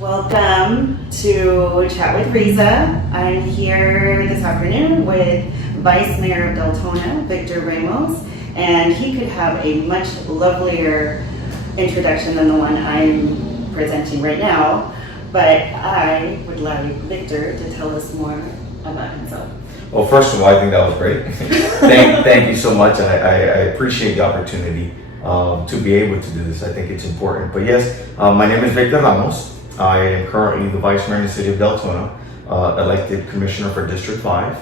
Welcome to Chat with Riza. I'm here this afternoon with Vice Mayor of Deltona, Victor Ramos, and he could have a much lovelier introduction than the one I'm presenting right now, but I would like Victor to tell us more about himself. Well, first of all, I think that was great. Thank you so much. I appreciate the opportunity to be able to do this. I think it's important. But yes, my name is Victor Ramos. I am currently the Vice Mayor in the City of Deltona, elected Commissioner for District 5.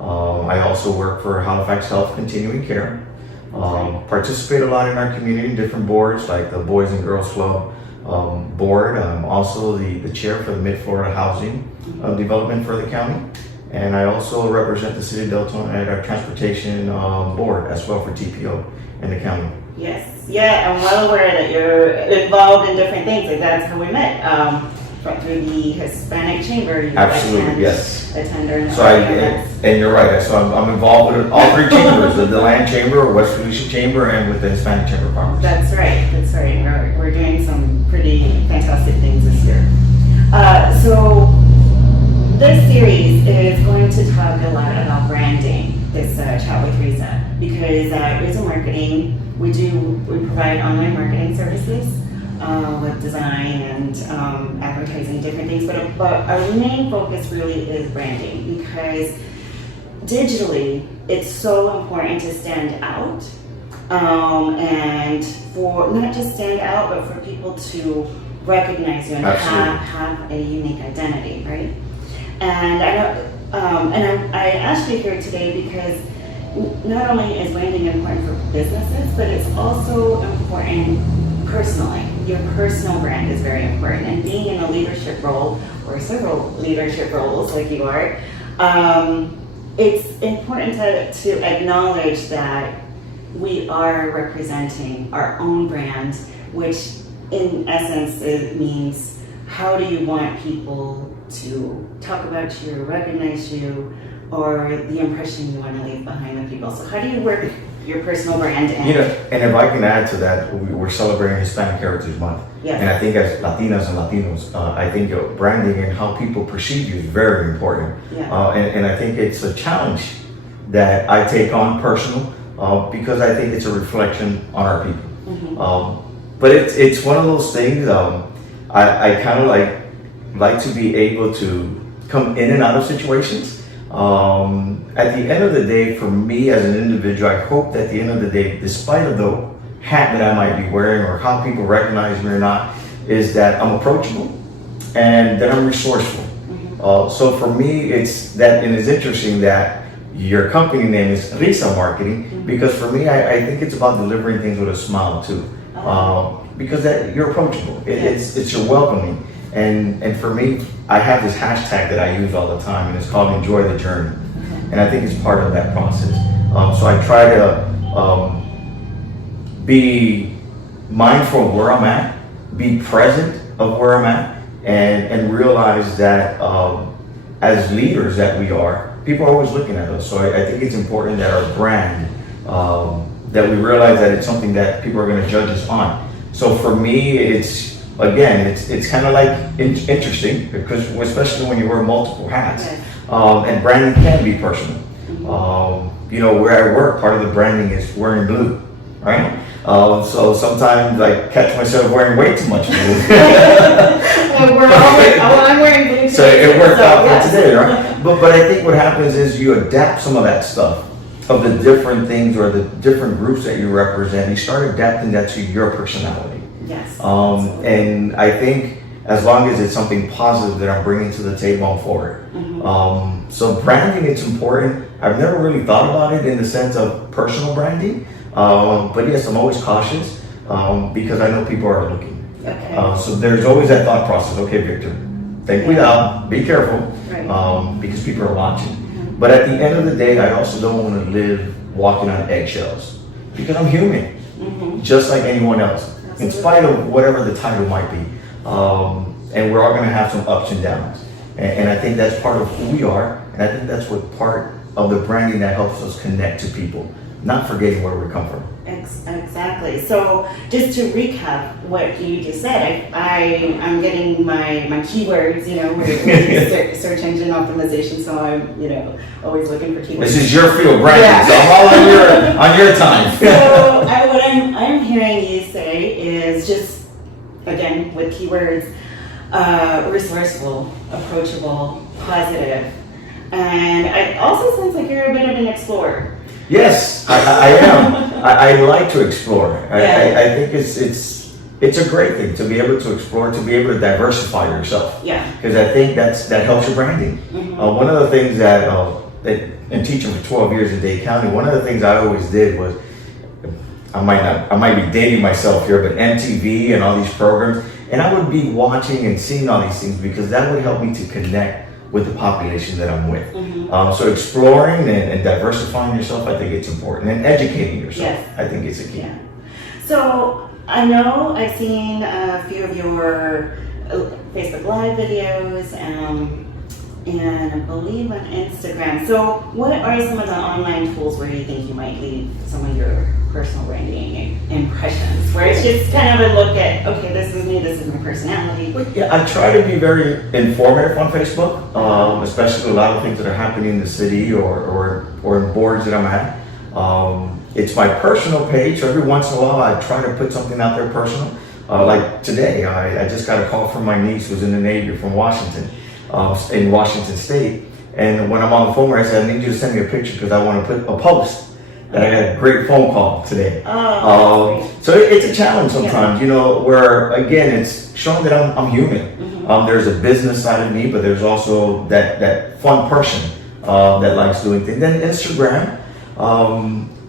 I also work for Halifax Health Continuing Care. Participate a lot in our community, different boards like the Boys and Girls Club board. I'm also the chair for the Mid-Florida Housing Development for the county. And I also represent the City of Deltona at our Transportation Board as well for TPO in the county. Yes, yeah, I'm well aware that you're involved in different things. Like that's how we met. Through the Hispanic Chamber. You Absolutely, yes. Attend so and you're right. So I'm involved with all three chambers: the Land Chamber, West Felician Chamber, and with the Hispanic Chamber of Commerce. That's right. That's right. We're doing some pretty fantastic things this year. So this series is going to talk a lot about branding. This Chat with Riza, because Riza Marketing, we provide online marketing services with design and advertising, different things. But our main focus really is branding, because digitally it's so important to stand out, and for not just stand out, but for people to recognize you and have a unique identity, right? And I asked you here today because not only is branding important for businesses, but it's also important personally. Your personal brand is very important, and being in a leadership role or several leadership roles like you are, it's important to acknowledge that we are representing our own brand, which in essence it means, how do you want people to talk about you, recognize you, or the impression you want to leave behind the people? So how do you work your personal brand? And if I can add to that, we're celebrating Hispanic Heritage Month. Yes. And I think as Latinas and Latinos, I think branding and how people perceive you is very important. Yeah. And I think it's a challenge that I take on personal, because I think it's a reflection on our people. Mm-hmm. But it's one of those things, I kind of like to be able to come in and out of situations. At the end of the day, for me as an individual, I hope that at the end of the day, despite of the hat that I might be wearing or how people recognize me or not, is that I'm approachable and that I'm resourceful. Mm-hmm. So for me, it's that, and it's interesting that your company name is Riza Marketing, mm-hmm. because for me, I think it's about delivering things with a smile too. Because that you're approachable. It's your welcoming. And for me, I have this hashtag that I use all the time, and it's called Enjoy the Journey. And I think it's part of that process. So I try to be mindful of where I'm at, be present of where I'm at, and realize that as leaders that we are, people are always looking at us. So I think it's important that our brand, that we realize that it's something that people are going to judge us on. So for me, it's kind of like interesting, because especially when you wear multiple hats, and branding can be personal. Where I work, part of the branding is wearing blue, right? So sometimes I catch myself wearing way too much blue. I'm wearing blue today. So it worked out for today, right? But I think what happens is you adapt some of that stuff, of the different things or the different groups that you represent. You start adapting that to your personality. Yes. And I think as long as it's something positive that I'm bringing to the table, I'm for it. Mm-hmm. So branding, it's important. I've never really thought about it in the sense of personal branding. But yes, I'm always cautious because I know people are looking. Okay. So there's always that thought process. Okay, Victor, think without, be careful, right. Because people are watching. Mm-hmm. But at the end of the day, I also don't want to live walking on eggshells, because I'm human, mm-hmm. just like anyone else. Absolutely. In spite of whatever the title might be. And we're all going to have some ups and downs. And I think that's part of who we are. And I think that's what part of the branding that helps us connect to people. not forgetting where we come from. Exactly. So just to recap what you just said, I'm getting my keywords, we're search engine optimization, so I'm, always looking for keywords. This is your field, Brandon, Yeah. so I'm all on your time. So what I'm hearing you say is just, again, with keywords, resourceful, approachable, positive, and it also sounds like you're a bit of an explorer. Yes, I am. I like to explore. I think it's a great thing to be able to explore, to be able to diversify yourself. Yeah. Because I think that helps your branding. One of the things that in teaching for 12 years in Dade County, one of the things I always did was, I might be dating myself here, but MTV and all these programs, and I would be watching and seeing all these things because that would help me to connect with the population that I'm with. So exploring and diversifying yourself, I think it's important, and educating yourself, Yes. I think it's a key. Yeah. So I know I've seen a few of your Facebook Live videos and I believe on Instagram. So what are some of the online tools where you think you might leave some of your personal branding impressions, where it's just kind of a look at, okay, this is me, this is my personality? Yeah, I try to be very informative on Facebook, especially a lot of things that are happening in the city or in boards that I'm at. It's my personal page, so every once in a while I try to put something out there personal. Like today, I just got a call from my niece who's in the Navy from Washington, in Washington State. And when I'm on the phone, I said, I need you to send me a picture because I want to put a post. And I got a great phone call today. So it's a challenge sometimes, where again, it's showing that I'm human. There's a business side of me, but there's also that fun person that likes doing things. Then Instagram,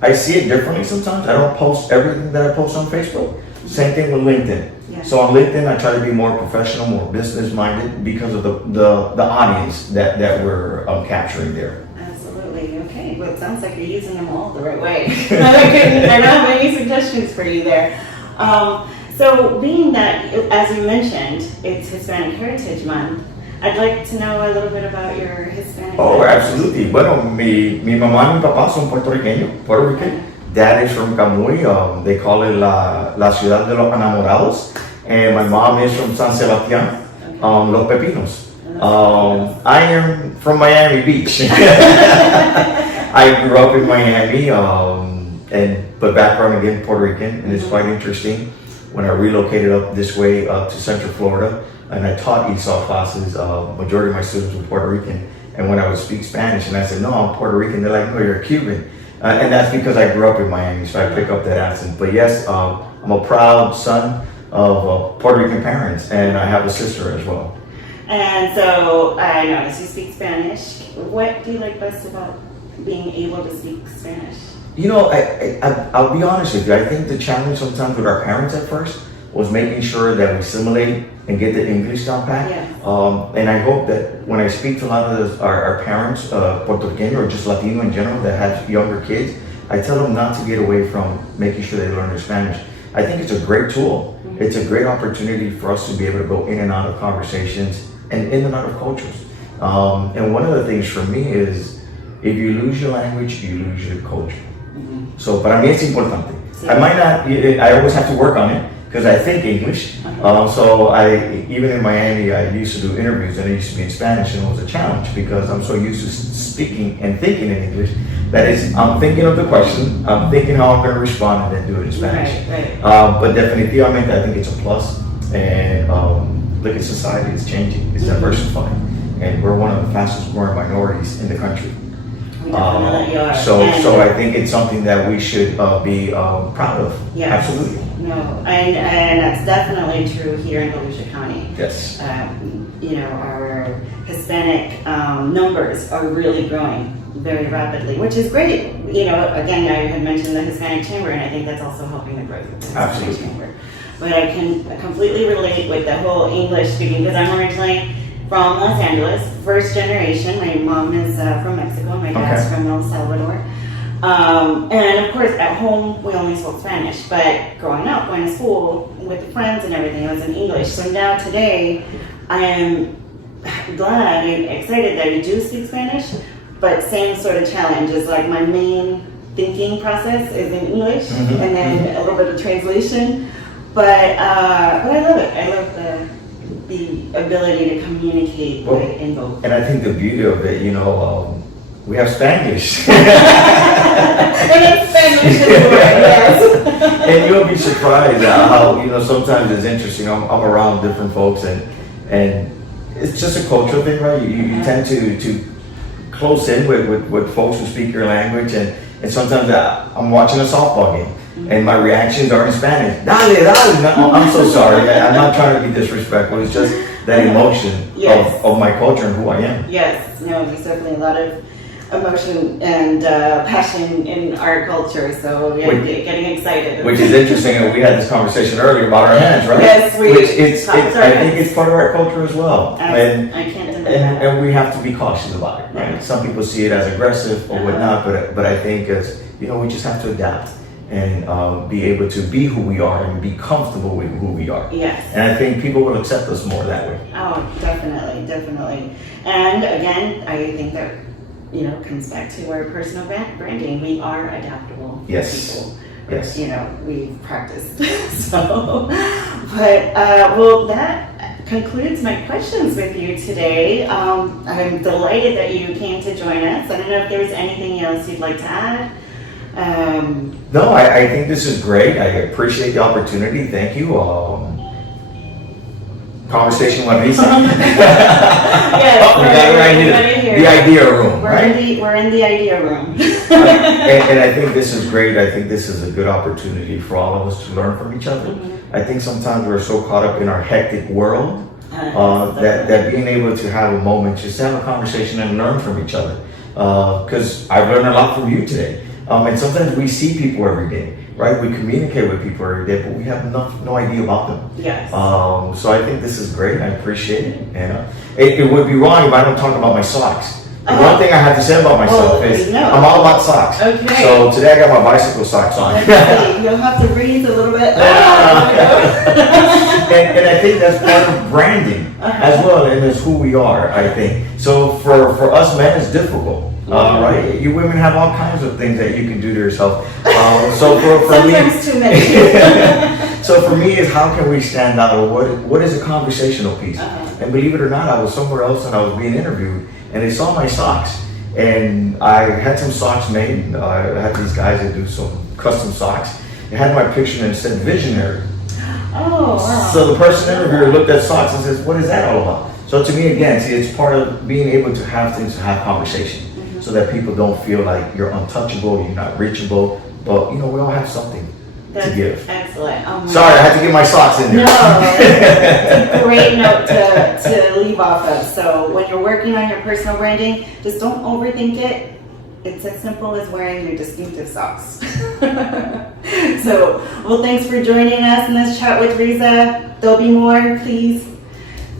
I see it differently sometimes. I don't post everything that I post on Facebook. Same thing with LinkedIn. Yeah. So on LinkedIn, I try to be more professional, more business minded because of the audience that we're capturing there. Absolutely. Okay. Well, it sounds like you're using them all the right way. I don't have any suggestions for you there. So being that, as you mentioned, it's Hispanic Heritage Month, I'd like to know a little bit about your Hispanic Oh, heritage. absolutely. Bueno, mi mamá y mi papá son puertorriqueños, Puerto Rican. Dad is from Camuy. They call it la ciudad de los enamorados. And my mom is from San Sebastián, Los Pepinos. I am from Miami Beach. I grew up in Miami, but background again Puerto Rican, and it's quite interesting. When I relocated up this way to Central Florida, and I taught ESOL classes, majority of my students were Puerto Rican. And when I would speak Spanish, and I said, no, I'm Puerto Rican, they're like, no, you're Cuban. And that's because I grew up in Miami, so I pick up that accent. But yes, I'm a proud son of Puerto Rican parents, and I have a sister as well. And so I noticed you speak Spanish. What do you like best about being able to speak Spanish? I'll be honest with you. I think the challenge sometimes with our parents at first was making sure that we assimilate and get the English down pat. Yeah. And I hope that when I speak to a lot of our parents, Puerto Rican or just Latino in general that have younger kids, I tell them not to get away from making sure they learn their Spanish. I think it's a great tool. It's a great opportunity for us to be able to go in and out of conversations and in and out of cultures. And one of the things for me is, if you lose your language, you lose your culture. So para mí es importante. I might not, I always have to work on it because I think English. So even in Miami, I used to do interviews and it used to be in Spanish, and it was a challenge because I'm so used to speaking and thinking in English that I'm thinking of the question, I'm thinking how I'm going to respond, and then do it in Spanish. Right. But definitivamente, I think it's a plus. And look at society, it's changing, it's diversifying, and we're one of the fastest growing minorities in the country. We definitely are. So I think it's something that we should be proud of. Yes. Absolutely. No, and that's definitely true here in Volusia County. Yes. Our Hispanic numbers are really growing very rapidly, which is great. Again, I had mentioned the Hispanic Chamber, and I think that's also helping the growth of the Hispanic Absolutely. Chamber. But I can completely relate with the whole English speaking because I'm originally from Los Angeles, first generation. My mom is from Mexico, my dad's from El Salvador. And of course, at home, we only spoke Spanish, but growing up, going to school with the friends and everything, it was in English. So now today, I am glad and excited that you do speak Spanish, but same sort of challenge is like my main thinking process is in English, Mhm. and then a little bit of translation. But I love it. I love the ability to communicate Well, in both. And I think the beauty of it, we have Spanish. And it's Spanish as well, yes. And you'll be surprised at how, sometimes it's interesting. I'm around different folks and it's just a cultural thing, right? You tend to close in with folks who speak your language and sometimes I'm watching a softball game and my reactions are in Spanish. Dale, dale. No, I'm so sorry. I'm not trying to be disrespectful. It's just that emotion Yes. of my culture and who I am. Yes, no, there's definitely a lot of emotion and passion in our culture, so yeah, getting excited. Which is interesting, and we had this conversation earlier about our hands, right? Yes, we Which it's talked our I think hands. it's part of our culture as well, and I can't deny that. and we have to be cautious about it, right? Yeah. Some people see it as aggressive or whatnot, but I think as we just have to adapt and be able to be who we are and be comfortable with who we are. Yes. And I think people will accept us more that way. Oh, definitely, definitely. And again, I think that, comes back to our personal branding. We are adaptable Yes. people. Yes. We've practiced. So, but, well, that concludes my questions with you today. I'm delighted that you came to join us. I don't know if there was anything else you'd like to add. No, I think this is great. I appreciate the opportunity. Thank you. Conversation with Lisa. Yes, We got it right here. The idea room, right? We're in the idea room. And I think this is great. I think this is a good opportunity for all of us to learn from each other. Mm-hmm. I think sometimes we're so caught up in our hectic world that being able to have a moment, just have a conversation and learn from each other. Because I've learned a lot from you today. And sometimes we see people every day, right? We communicate with people every day, but we have no idea about them. Yes. So I think this is great. I appreciate it. And it would be wrong if I don't talk about my socks. The one thing I have to say about myself is I'm all about socks. Okay. So today I got my bicycle socks on. Okay. You'll have to breathe a little bit. And I think that's part of branding as well, and it's who we are, I think. So for us men, it's difficult. Right? You women have all kinds of things that you can do to yourself. So for me, Sometimes too many. so for me, is how can we stand out? Or what is a conversational piece? And believe it or not, I was somewhere else and I was being interviewed, and they saw my socks, and I had some socks made. I had these guys that do some custom socks. They had my picture and it said visionary. Oh, wow. So the person interviewer looked at socks and says, "What is that all about?" So to me, again, see, it's part of being able to have things to have conversation. So that people don't feel like you're untouchable, you're not reachable, but we all have something to give. Excellent. Oh, Sorry, I had to get my socks in there. No, it's a great note to leave off of. So when you're working on your personal branding, just don't overthink it. It's as simple as wearing your distinctive socks. So, well, thanks for joining us in this chat with Riza. There'll be more. Please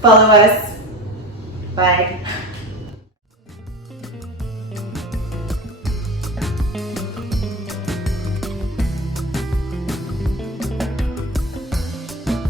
follow us. Bye.